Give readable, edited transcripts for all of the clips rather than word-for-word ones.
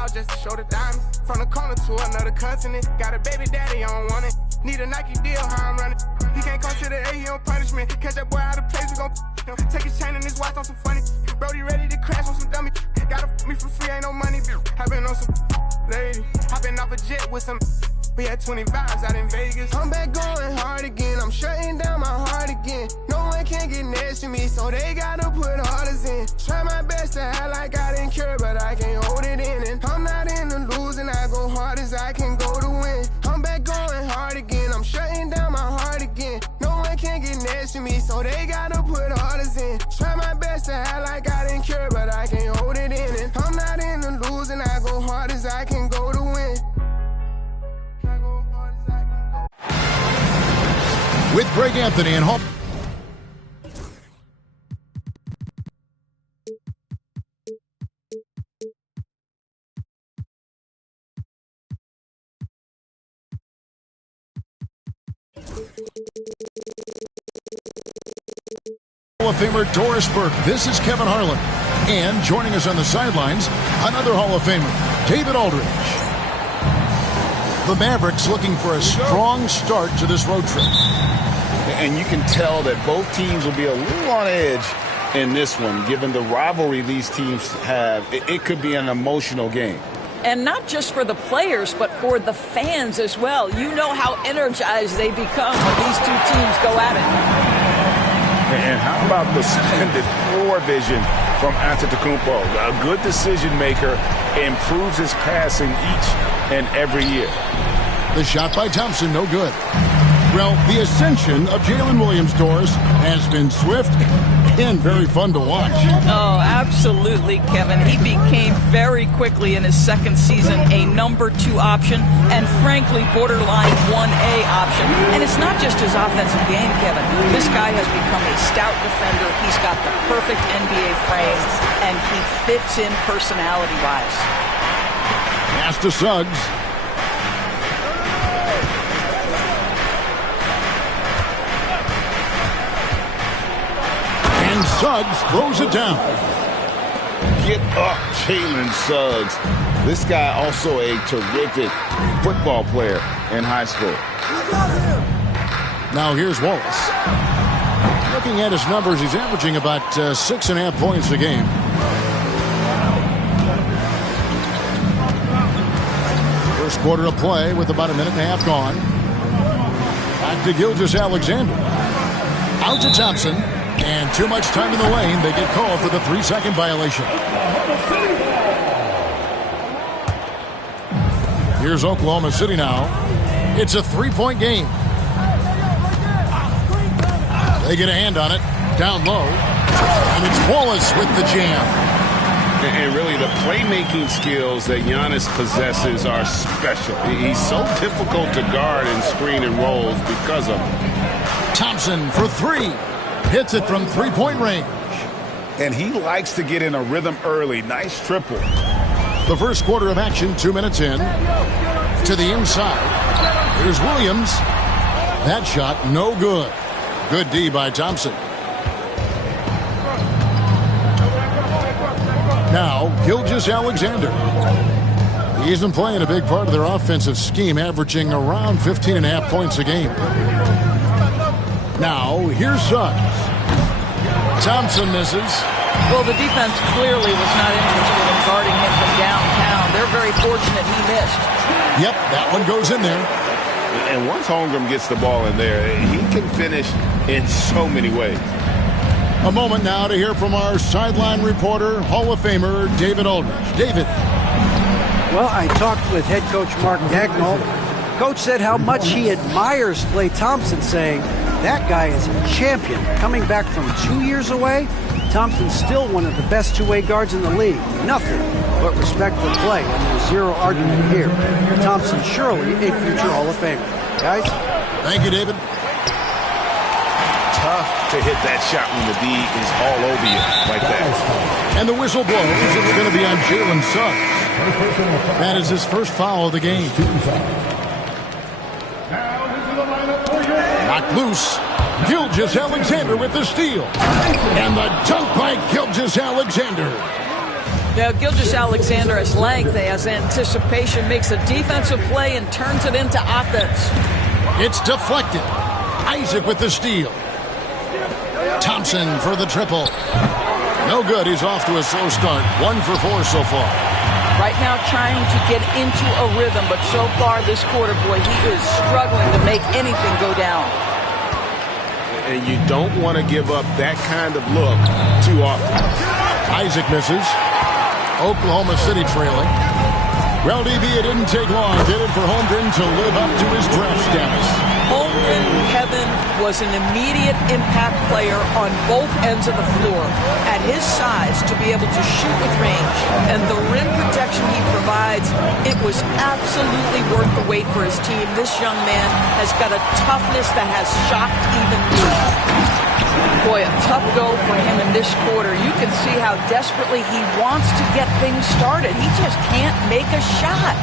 out just to show the diamonds. From the corner to another continent. Got a baby daddy, I don't want it. Need a Nike deal, how I'm running. He can't come to the A, he on punishment. Catch that boy out of place, we gon' him. Take his chain and his watch on some funny. Brody ready to crash on some dummy. Gotta me for free, ain't no money. I been on some lady. I been off a jet with some. We had 20 vibes out in Vegas. I'm back going hard again. I'm shutting down my heart again. No one can get next to me, so they gotta put orders in. Try my best to act like I didn't care, but I can't hold it in. And I'm not in the losing. I go hard as I can go to win. I'm back going hard again. I'm shutting down my heart again. No one can get next to me, so they gotta put orders in. Try my best to act like I didn't care, but I can't hold it in. And I'm not in the losing. I go hard as I can go to win. With Greg Anthony and Hall of Famer Doris Burke. This is Kevin Harlan. And joining us on the sidelines, another Hall of Famer, David Aldridge. The Mavericks looking for a strong start to this road trip. And you can tell that both teams will be a little on edge in this one, given the rivalry these teams have. It could be an emotional game. And not just for the players, but for the fans as well. You know how energized they become when these two teams go at it. And how about the splendid floor vision from Antetokounmpo? A good decision maker, improves his passing each and every year. The shot by Thompson, no good. Well, the ascension of Jalen Williams, Doris, has been swift and very fun to watch. Oh, absolutely, Kevin. He became very quickly in his second season a number 2 option and, frankly, borderline 1A option. And it's not just his offensive game, Kevin. This guy has become a stout defender. He's got the perfect NBA frame, and he fits in personality-wise. Pass to Suggs. And Suggs throws it down. Get up, Jalen Suggs. This guy also a terrific football player in high school. Now here's Wallace. Looking at his numbers, he's averaging about 6.5 points a game. First quarter of play with about 1.5 minutes gone. Back to Gilgeous-Alexander. Out to Thompson. And too much time in the lane. They get called for the 3-second violation. Here's Oklahoma City now. It's a 3-point game. They get a hand on it. Down low. And it's Wallace with the jam. And really, the playmaking skills that Giannis possesses are special. He's so difficult to guard and screen and rolls because of it. Thompson for 3. Hits it from 3-point range. And he likes to get in a rhythm early. Nice triple. The first quarter of action, 2 minutes in. To the inside. Here's Williams. That shot, no good. Good D by Thompson. Now, Gilgeous-Alexander. He's been playing a big part of their offensive scheme, averaging around 15.5 points a game. Now, here's Suggs. Thompson misses. Well, the defense clearly was not interested in guarding him from downtown. They're very fortunate he missed. Yep, that one goes in there. And once Holmgren gets the ball in there, he can finish in so many ways. A moment now to hear from our sideline reporter, Hall of Famer David Aldridge. David. Well, I talked with head coach Mark Dagnall. Coach said how much he admires Klay Thompson, saying that guy is a champion. Coming back from 2 years away, Thompson's still one of the best two-way guards in the league. Nothing but respect for Klay, and there's zero argument here. Thompson surely a future Hall of Famer. Guys? Thank you, David. Tough to hit that shot when the D is all over you like that. And the whistle blows. It's going to be on Jalen Suggs. That is his first foul of the game. Knocked loose. Gilgeous-Alexander with the steal. And the dunk by Gilgeous-Alexander. Now, Gilgeous-Alexander has length, has anticipation, makes a defensive play and turns it into offense. It's deflected. Isaac with the steal. Thompson for the triple. No good. He's off to a slow start. 1 for 4 so far. Right now trying to get into a rhythm, but so far this quarter, boy, he is struggling to make anything go down. And you don't want to give up that kind of look too often. Isaac misses. Oklahoma City trailing. Well, DB, it didn't take long, did it, for Holmgren to live up to his draft status? Holmgren, Kevin, was an immediate impact player on both ends of the floor. At his size, to be able to shoot with range and the rim protection he provides, it was absolutely worth the wait for his team. This young man has got a toughness that has shocked even me. Boy, a tough go for him in this quarter. You can see how desperately he wants to get things started. He just can't make a shot.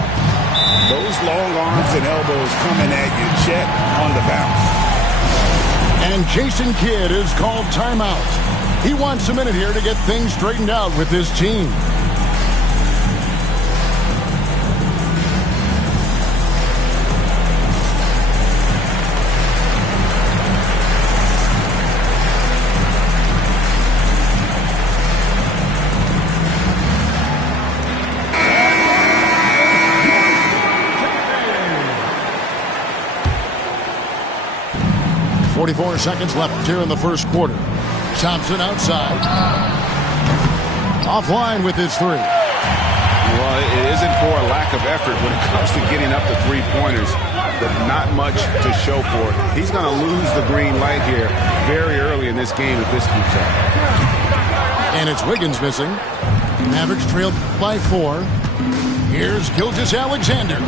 Those long arms and elbows coming at you. Chet on the bounce. And Jason Kidd is called timeout. He wants a minute here to get things straightened out with his team. Seconds left here in the first quarter. Thompson outside. Offline with his three. Well, it isn't for a lack of effort when it comes to getting up to three-pointers, but not much to show for it. He's going to lose the green light here very early in this game if this keeps up. And it's Wiggins missing. Mavericks trailed by 4. Here's Gilgeous-Alexander.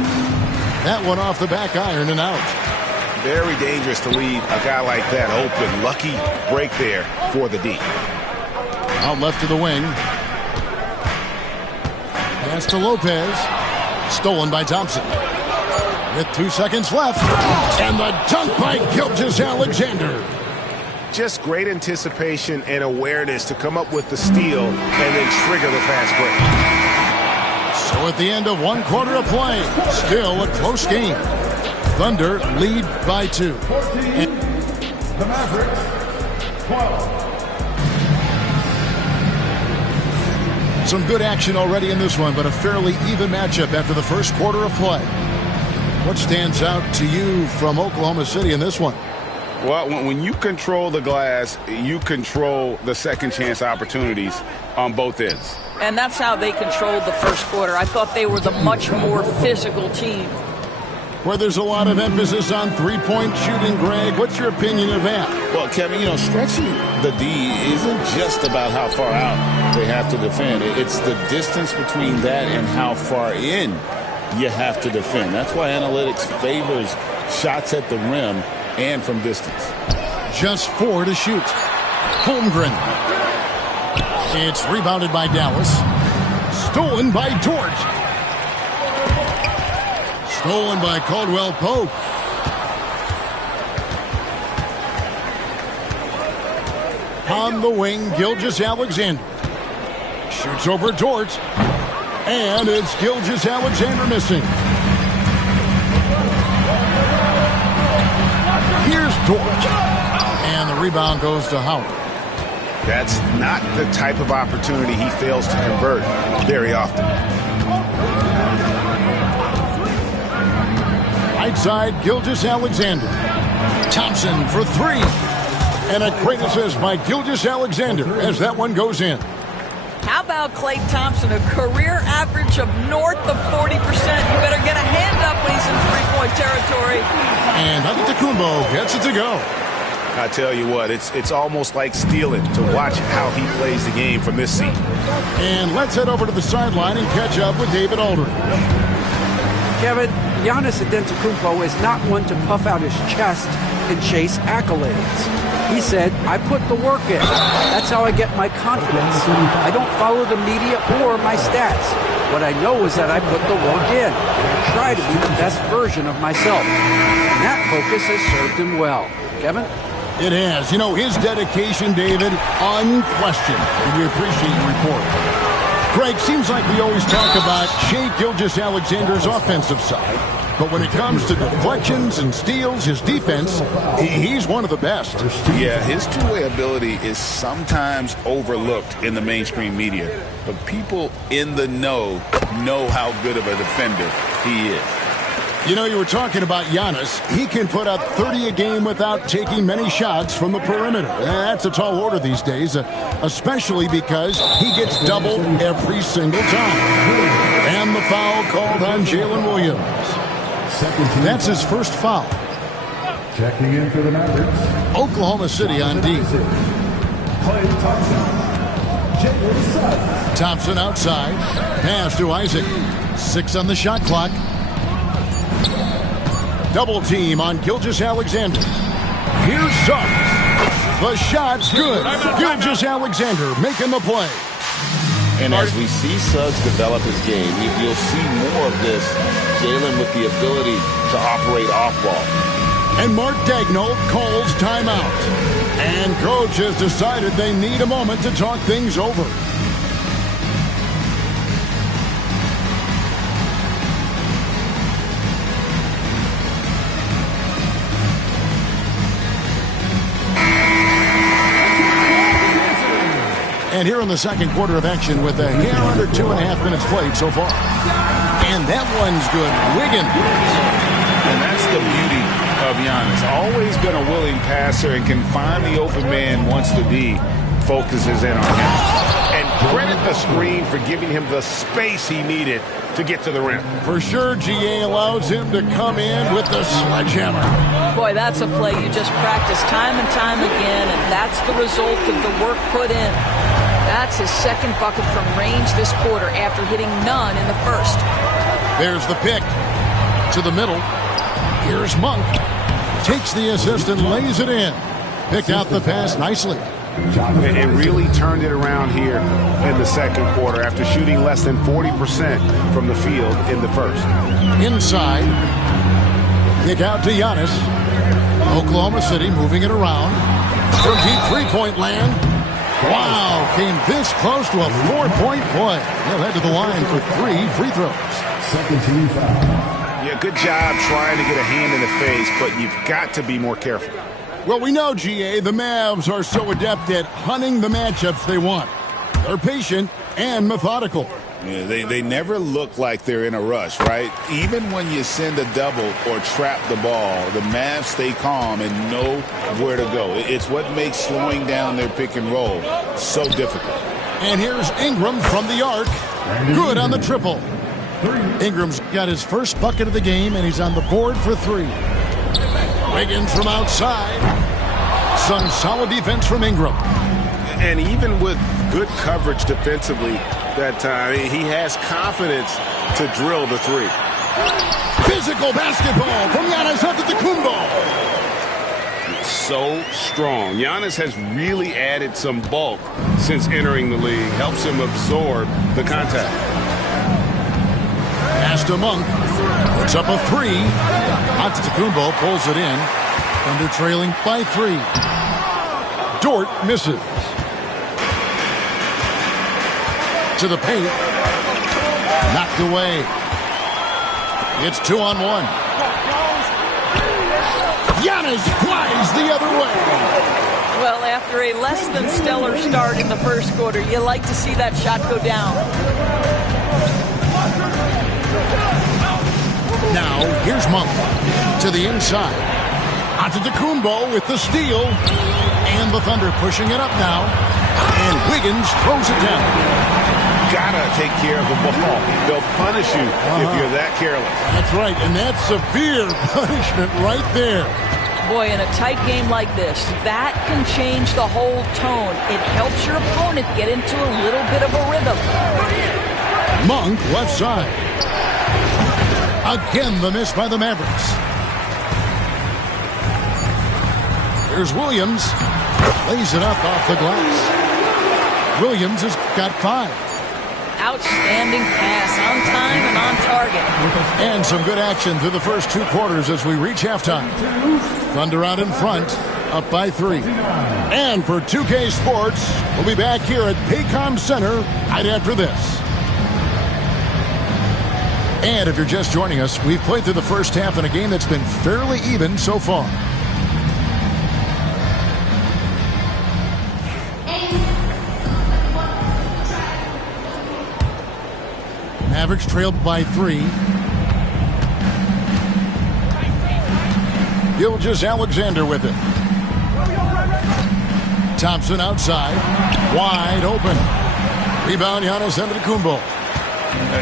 That one off the back iron and out. Very dangerous to leave a guy like that open. Lucky break there for the D. Out left to the wing. Pass to Lopez. Stolen by Thompson. With 2 seconds left. And the dunk by Gilgeous-Alexander. Just great anticipation and awareness to come up with the steal and then trigger the fast break. So at the end of 1 quarter of play, still a close game. Thunder lead by 2. The Mavericks, 12. Some good action already in this one, but a fairly even matchup after the first quarter of play. What stands out to you from Oklahoma City in this one? Well, when you control the glass, you control the second chance opportunities on both ends. And that's how they controlled the first quarter. I thought they were the much more physical team. Where there's a lot of emphasis on three-point shooting, Greg. What's your opinion of that? Well, Kevin, stretching the D isn't just about how far out they have to defend. It's the distance between that and how far in you have to defend. That's why analytics favors shots at the rim and from distance. Just 4 to shoot. Holmgren. It's rebounded by Dallas. Stolen by Dort. Stolen by Caldwell Pope. On the wing, Gilgeous-Alexander. Shoots over Dort. And it's Gilgeous-Alexander missing. Here's Dort. And the rebound goes to Howard. That's not the type of opportunity he fails to convert very often. Right side, Gilgeous-Alexander. Thompson for 3. And a great assist by Gilgeous-Alexander as that one goes in. How about Klay Thompson, a career average of north of 40%. You better get a hand up when he's in three-point territory. And Antetokounmpo gets it to go. I tell you what, it's almost like stealing to watch how he plays the game from this seat. And let's head over to the sideline and catch up with David Aldridge. Kevin, Giannis Antetokounmpo is not one to puff out his chest and chase accolades. He said, I put the work in. That's how I get my confidence. I don't follow the media or my stats. What I know is that I put the work in. I try to be the best version of myself. And that focus has served him well. Kevin? It has. His dedication, David, unquestioned. We appreciate your report. Greg, seems like we always talk about Shai Gilgeous-Alexander's offensive side. But when it comes to deflections and steals, his defense, he's one of the best. Yeah, his two-way ability is sometimes overlooked in the mainstream media. But people in the know how good of a defender he is. You know, you were talking about Giannis. He can put up 30 a game without taking many shots from the perimeter. That's a tall order these days, especially because he gets doubled every single time. And the foul called on Jalen Williams. That's his first foul. Checking in for the Mavericks, Oklahoma City on D. Klay Thompson. Thompson outside. Pass to Isaac. 6 on the shot clock. Double team on Gilgeous-Alexander. Here's Suggs. The shot's good. Gilgeous-Alexander making the play. And as we see Suggs develop his game, you'll see more of this. Jalen with the ability to operate off ball. And Mark Daigneault calls timeout. And coach has decided they need a moment to talk things over. And here in the second quarter of action with a hair under 2.5 minutes played so far. And that one's good. Wiggins. And that's the beauty of Giannis. Always been a willing passer and can find the open man once the D focuses in on him. And credit the screen for giving him the space he needed to get to the rim. For sure, GA allows him to come in with the sledgehammer. Boy, that's a play you just practice time and time again, and that's the result of the work put in. That's his second bucket from range this quarter after hitting none in the first. There's the pick to the middle. Here's Monk. Takes the assist and lays it in. Picked out the pass nicely. It really turned it around here in the second quarter after shooting less than 40% from the field in the first. Inside. Kick out to Giannis. Oklahoma City moving it around. From deep three-point land. Wow, came this close to a 4-point play. He'll head to the line for 3 free throws. Second team foul. Yeah, good job trying to get a hand in the face, but you've got to be more careful. Well, we know, GA, the Mavs are so adept at hunting the matchups they want. They're patient and methodical. Yeah, they never look like they're in a rush, right? Even when you send a double or trap the ball, the Mavs stay calm and know where to go. It's what makes slowing down their pick and roll so difficult. And here's Ingram from the arc. Good on the triple. Ingram's got his first bucket of the game, and he's on the board for 3. Wiggins from outside. Some solid defense from Ingram. And even with good coverage defensively that time, he has confidence to drill the 3. Physical basketball from Giannis Antetokounmpo. So strong. Giannis has really added some bulk since entering the league. Helps him absorb the contact. Pass to Monk. Puts up a 3. Antetokounmpo pulls it in. Thunder trailing by 3. Dort misses. To the paint. Knocked away. It's 2-on-1. Giannis flies the other way. Well, after a less than stellar start in the first quarter, you like to see that shot go down. Now, here's Monk to the inside. Antetokounmpo with the steal. And the Thunder pushing it up now. And Wiggins throws it down. Gotta take care of the ball. They'll punish you if you're that careless. That's right, and that's severe punishment right there. Boy, in a tight game like this, that can change the whole tone. It helps your opponent get into a little bit of a rhythm. Monk left side. Again, the miss by the Mavericks. Here's Williams. Lays it up off the glass. Williams has got 5. Outstanding pass, on time and on target. And some good action through the first 2 quarters as we reach halftime. Thunder out in front. up by 3. And for 2K Sports, we'll be back here at Paycom Center right after this. And if you're just joining us, we've played through the first half in a game that's been fairly even so far. Mavericks trailed by 3. Gilgeous-Alexander with it. Thompson outside. Wide open. Rebound, Giannis Antetokounmpo.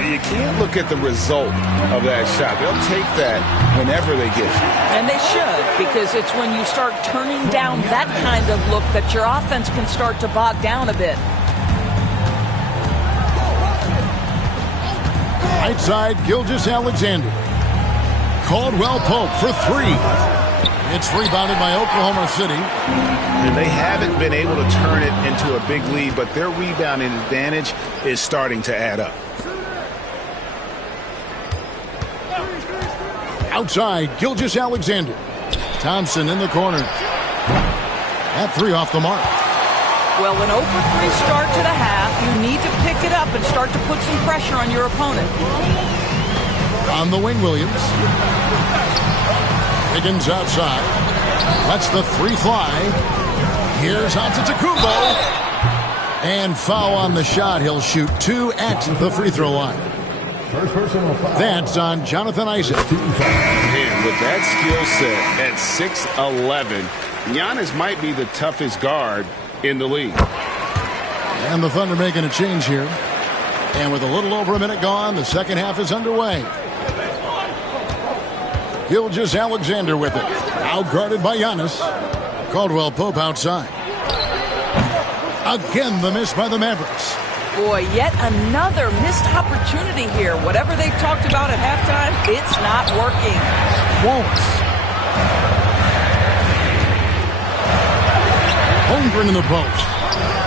You can't look at the result of that shot. They'll take that whenever they get it. And they should, because it's when you start turning down that kind of look that your offense can start to bog down a bit. Right side, Gilgeous-Alexander. Caldwell Pope for 3. It's rebounded by Oklahoma City. And they haven't been able to turn it into a big lead, but their rebounding advantage is starting to add up. Outside, Gilgeous-Alexander. Thompson in the corner. That 3 off the mark. Well, an 0 for 3 start to the half, you need to pick it up and start to put some pressure on your opponent. On the wing, Williams. Higgins outside. Lets the 3 fly. Here's Antetokounmpo. And foul on the shot. He'll shoot 2 at the free throw line. First personal foul. That's on Jonathan Isaac. Man, with that skill set at 6'11", Giannis might be the toughest guard in the league. And the Thunder making a change here. And with a little over a minute gone, the second half is underway. Gilgeous-Alexander with it. Now guarded by Giannis. Caldwell Pope outside. Again, the miss by the Mavericks. Boy, yet another missed opportunity here. Whatever they talked about at halftime, it's not working. Wallace. Holmgren in the post.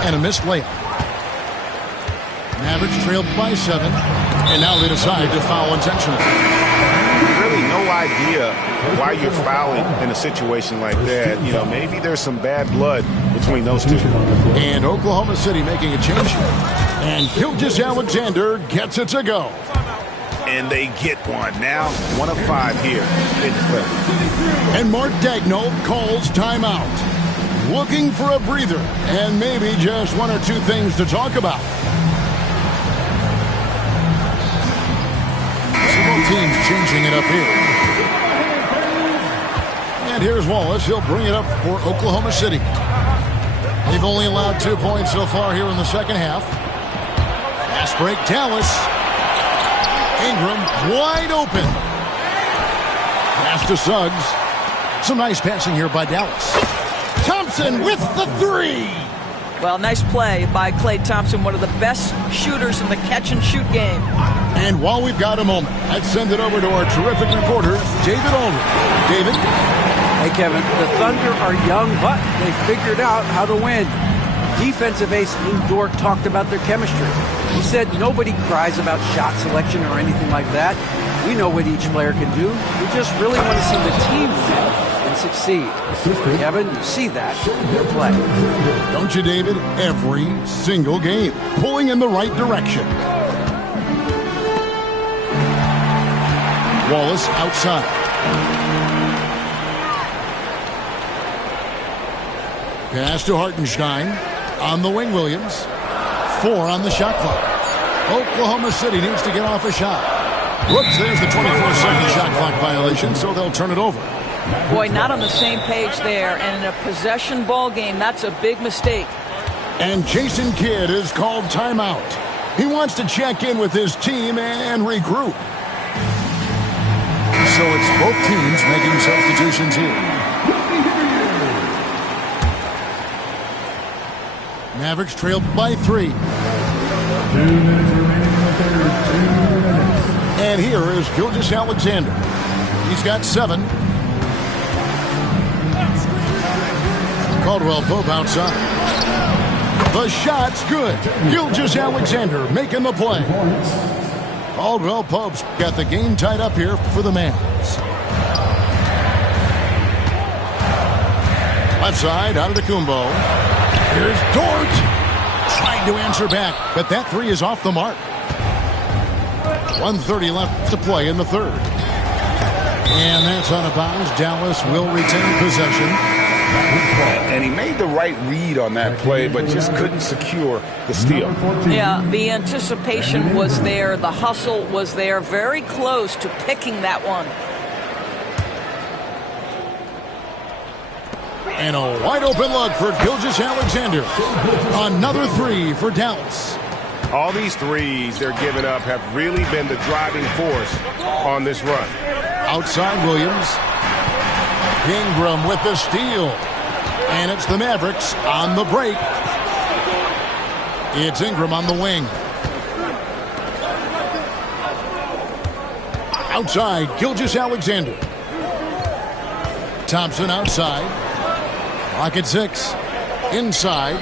And a missed layup. Mavericks trailed by 7. And now they decide to foul intentionally. Really no idea why you're fouling in a situation like that. You know, maybe there's some bad blood between those two. And Oklahoma City making a change here. And Gilgeous-Alexander gets it to go. And they get one. Now 1 of 5 here in the play. And Mark Daigneault calls timeout. Looking for a breather and maybe just 1 or 2 things to talk about. Both teams changing it up here. And here's Wallace. He'll bring it up for Oklahoma City. They've only allowed 2 points so far here in the second half. Fast break, Dallas. Ingram wide open. Pass to Suggs. Some nice passing here by Dallas. Thompson with the 3. Well, nice play by Klay Thompson, one of the best shooters in the catch-and-shoot game. And while we've got a moment, let's send it over to our terrific reporter, David Aldridge. David? Hey, Kevin, the Thunder are young, but they figured out how to win. Defensive ace Lou Dort talked about their chemistry. He said nobody cries about shot selection or anything like that. We know what each player can do. We just really want to see the team win and succeed. Kevin, you see that in their play. Don't you, David? Every single game, pulling in the right direction. Wallace outside. Pass to Hartenstein. On the wing, Williams. 4 on the shot clock. Oklahoma City needs to get off a shot. Whoops, there's the 24-second shot clock violation, so they'll turn it over. Boy, not on the same page there, and in a possession ball game, that's a big mistake. And Jason Kidd is called timeout. He wants to check in with his team and regroup. So it's both teams making substitutions here. Mavericks trailed by 3. 2 minutes remaining in the third. 2 minutes. And here is Gilgeous-Alexander. He's got 7. Caldwell Pope outside. The shot's good. Gilgeous-Alexander making the play. Caldwell Pope's got the game tied up here for the Mavs. Left side, out of the Kumbo. Here's Dort. Trying to answer back, but that three is off the mark. 1:30 left to play in the third. And that's out of bounds. Dallas will retain possession. And he made the right read on that play, but just couldn't secure the steal. Yeah, the anticipation was there. The hustle was there. Very close to picking that one. And a wide open look for Gilgeous-Alexander. Another three for Dallas. All these threes they're giving up have really been the driving force on this run. Outside Williams. Ingram with the steal. And it's the Mavericks on the break. It's Ingram on the wing. Outside, Gilgeous-Alexander. Thompson outside. Clock at 6. Inside.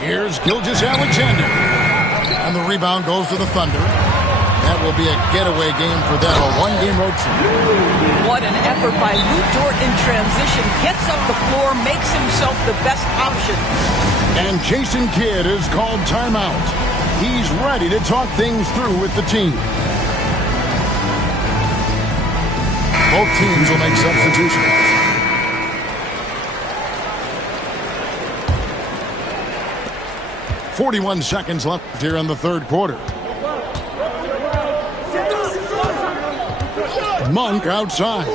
Here's Gilgeous-Alexander. And the rebound goes to the Thunder. That will be a getaway game for them, a one-game road trip. What an effort by Lou Dort in transition. Gets up the floor, makes himself the best option. And Jason Kidd is called timeout. He's ready to talk things through with the team. Both teams will make substitutions. .41 seconds left here in the third quarter. Monk outside.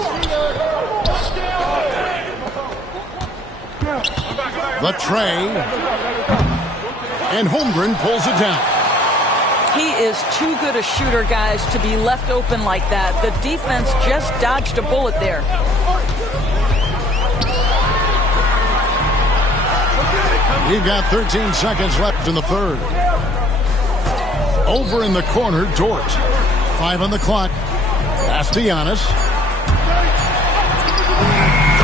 The tray. And Holmgren pulls it down. He is too good a shooter, guys, to be left open like that. The defense just dodged a bullet there. We've got 13 seconds left in the third. Over in the corner, Dort. 5 on the clock. Pass to Giannis.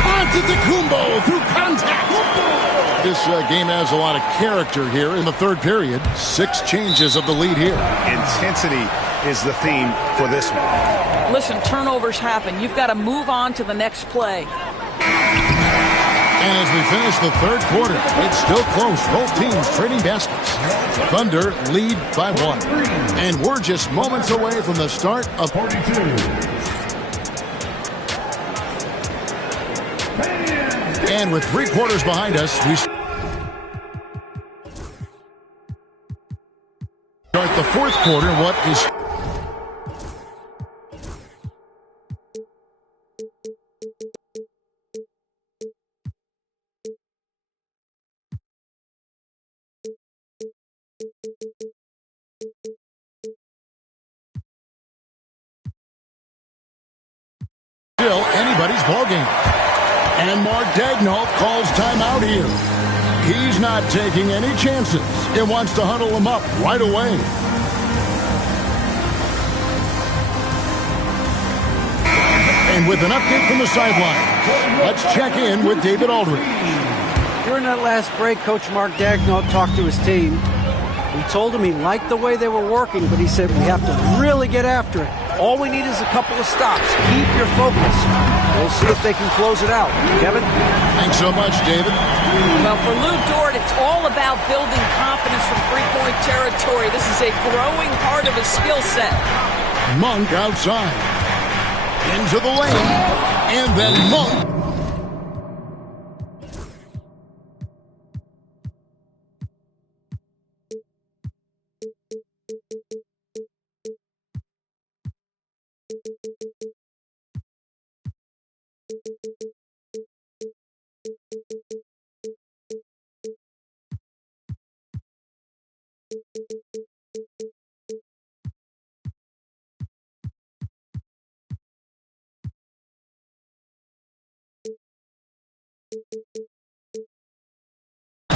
Antetokounmpo through contact. This game has a lot of character here in the third period. 6 changes of the lead here. Intensity is the theme for this one. Listen, turnovers happen. You've got to move on to the next play. And as we finish the third quarter, it's still close. Both teams trading baskets. Thunder lead by 1. And we're just moments away from the start of 42. And with 3 quarters behind us, we start the fourth quarter. What is... still anybody's ballgame. And Mark Daigneault calls timeout here. He's not taking any chances. He wants to huddle them up right away. And with an update from the sideline, let's check in with David Aldridge. During that last break, Coach Mark Daigneault talked to his team. He told him he liked the way they were working, but he said we have to really get after it. All we need is a couple of stops. Keep your focus. We'll see if they can close it out. Kevin? Thanks so much, David. Well, for Lou Dort, it's all about building confidence from three-point territory. This is a growing part of his skill set. Monk outside. Into the lane. And then Monk.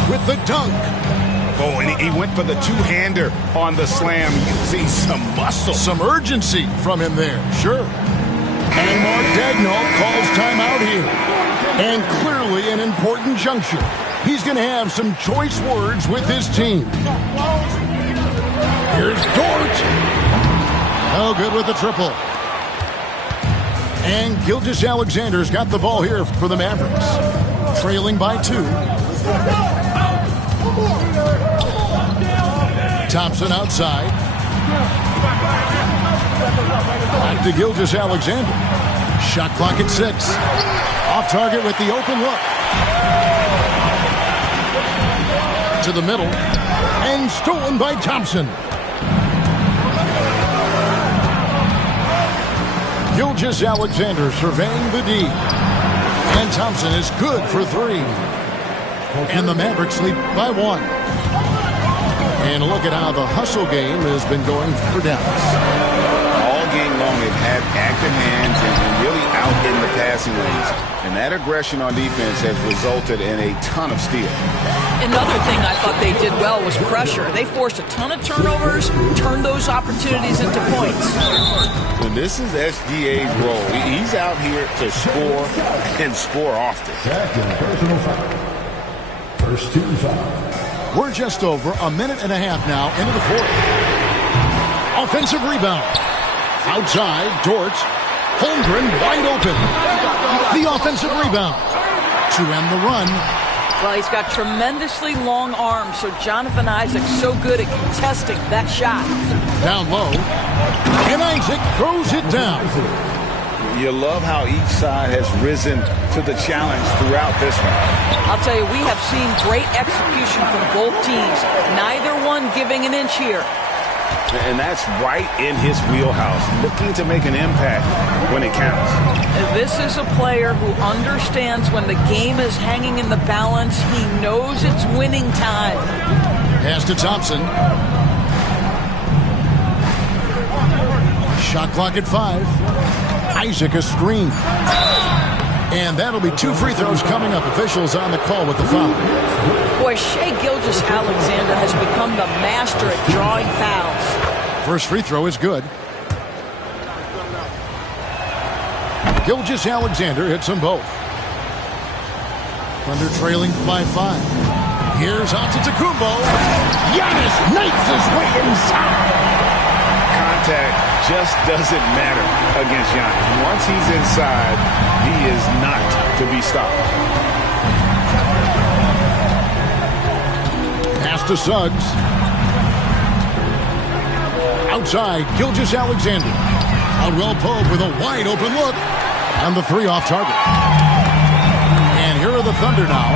With the dunk. Oh, and he went for the two-hander on the slam, using some muscle. Some urgency from him there, sure. And Mark Daigneault calls timeout here. And clearly an important juncture. He's going to have some choice words with his team. Here's Dort. No good with the triple. And Gilgeous-Alexander's got the ball here for the Mavericks. Trailing by 2. Thompson outside. Back to Gilgeous-Alexander. Shot clock at 6. Off target with the open look. To the middle. And stolen by Thompson. Gilgeous-Alexander surveying the D. And Thompson is good for 3. And the Mavericks lead by 1. And look at how the hustle game has been going for Dallas. All game long, they've had active hands and really out in the passing lanes. And that aggression on defense has resulted in a ton of steals. Another thing I thought they did well was pressure. They forced a ton of turnovers, turned those opportunities into points. And this is SGA's role. He's out here to score and score often. Second personal foul. First team foul. We're just over a minute and a half now into the 4th. Offensive rebound. Outside, Dort. Holmgren wide open. The offensive rebound. To end the run. Well, he's got tremendously long arms, so Jonathan Isaac's so good at contesting that shot. Down low. And Isaac throws it down. You love how each side has risen to the challenge throughout this one. I'll tell you, we have seen great execution from both teams. Neither one giving an inch here. And that's right in his wheelhouse, looking to make an impact when it counts. This is a player who understands when the game is hanging in the balance. He knows it's winning time. Pass to Thompson. Shot clock at 5. Isaac a screen. And that'll be 2 free throws coming up. Officials on the call with the foul. Boy, Shai Gilgeous-Alexander has become the master at drawing fouls. First free throw is good. Gilgeous-Alexander hits them both. Thunder trailing by 5. Here's Antetokounmpo. Giannis knifes his way inside. Contact just doesn't matter against Giannis. Once he's inside, he is not to be stopped. Pass to Suggs. Outside, Gilgeous-Alexander. Caldwell Pope with a wide open look. And the 3 off target. And here are the Thunder now.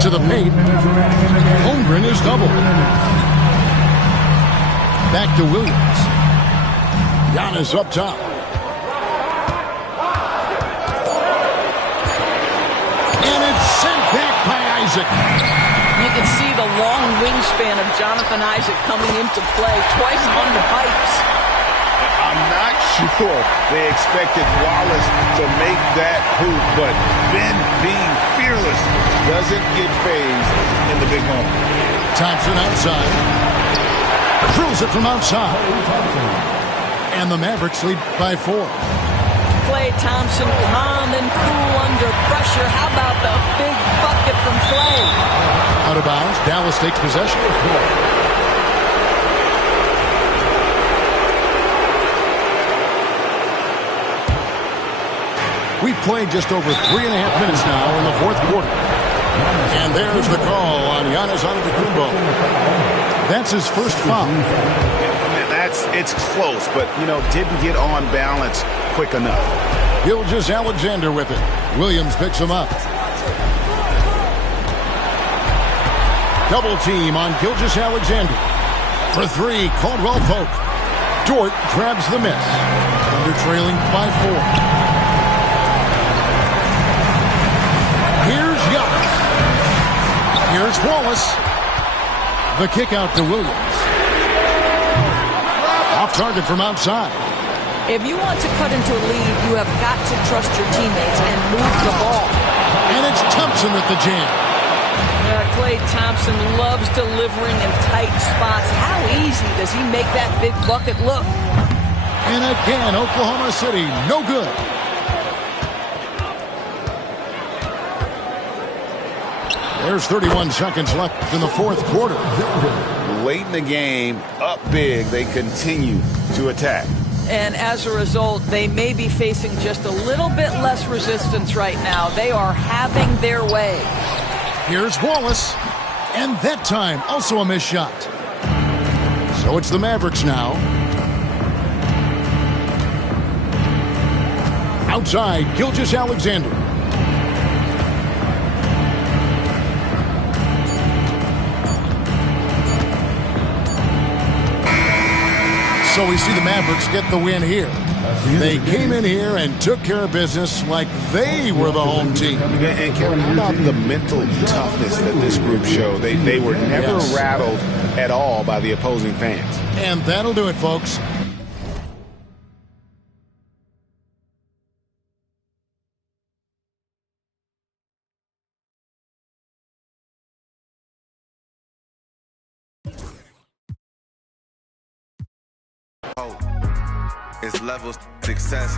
To the paint. Holmgren is doubled. Back to Williams. Giannis up top. And it's sent back by Isaac. You can see the long wingspan of Jonathan Isaac coming into play twice on the pipes. I'm not sure they expected Wallace to make that hoop, but Ben, being fearless, doesn't get phased in the big moment. Thompson outside. Drills it from outside. And the Mavericks lead by 4. Klay Thompson calm and cool under pressure. How about the big bucket from Klay? Out of bounds. Dallas takes possession. We've played just over 3.5 minutes now in the 4th quarter. And there's the call on Giannis Antetokounmpo. That's his first foul. It's close, but, didn't get on balance quick enough. Gilgeous-Alexander with it. Williams picks him up. Double team on Gilgeous-Alexander. For 3, Caldwell Pope. Dort grabs the miss. Under trailing by 4. Here's Giannis. Here's Wallace. The kick out to Williams. Off target from outside. If you want to cut into a lead, you have got to trust your teammates and move the ball. And it's Thompson at the jam. Klay Thompson loves delivering in tight spots. How easy does he make that big bucket look? And again, Oklahoma City, no good. There's 31 seconds left in the 4th quarter. Late in the game, up big, they continue to attack. And as a result, they may be facing just a little bit less resistance right now. They are having their way. Here's Wallace. And that time, also a missed shot. So it's the Mavericks now. Outside, Gilgeous-Alexander. So we see the Mavericks get the win here. They came in here and took care of business like they were the home team. And Kevin, how about the mental toughness that this group showed? They were never rattled at all by the opposing fans. And that'll do it, folks. It's levels success,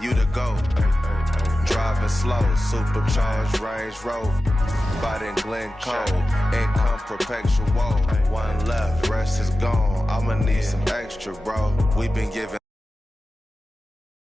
you to go. Driving slow, supercharged Range Rover. Body in Glencoe, income perpetual. One left, rest is gone. I'ma need some extra, bro. We been giving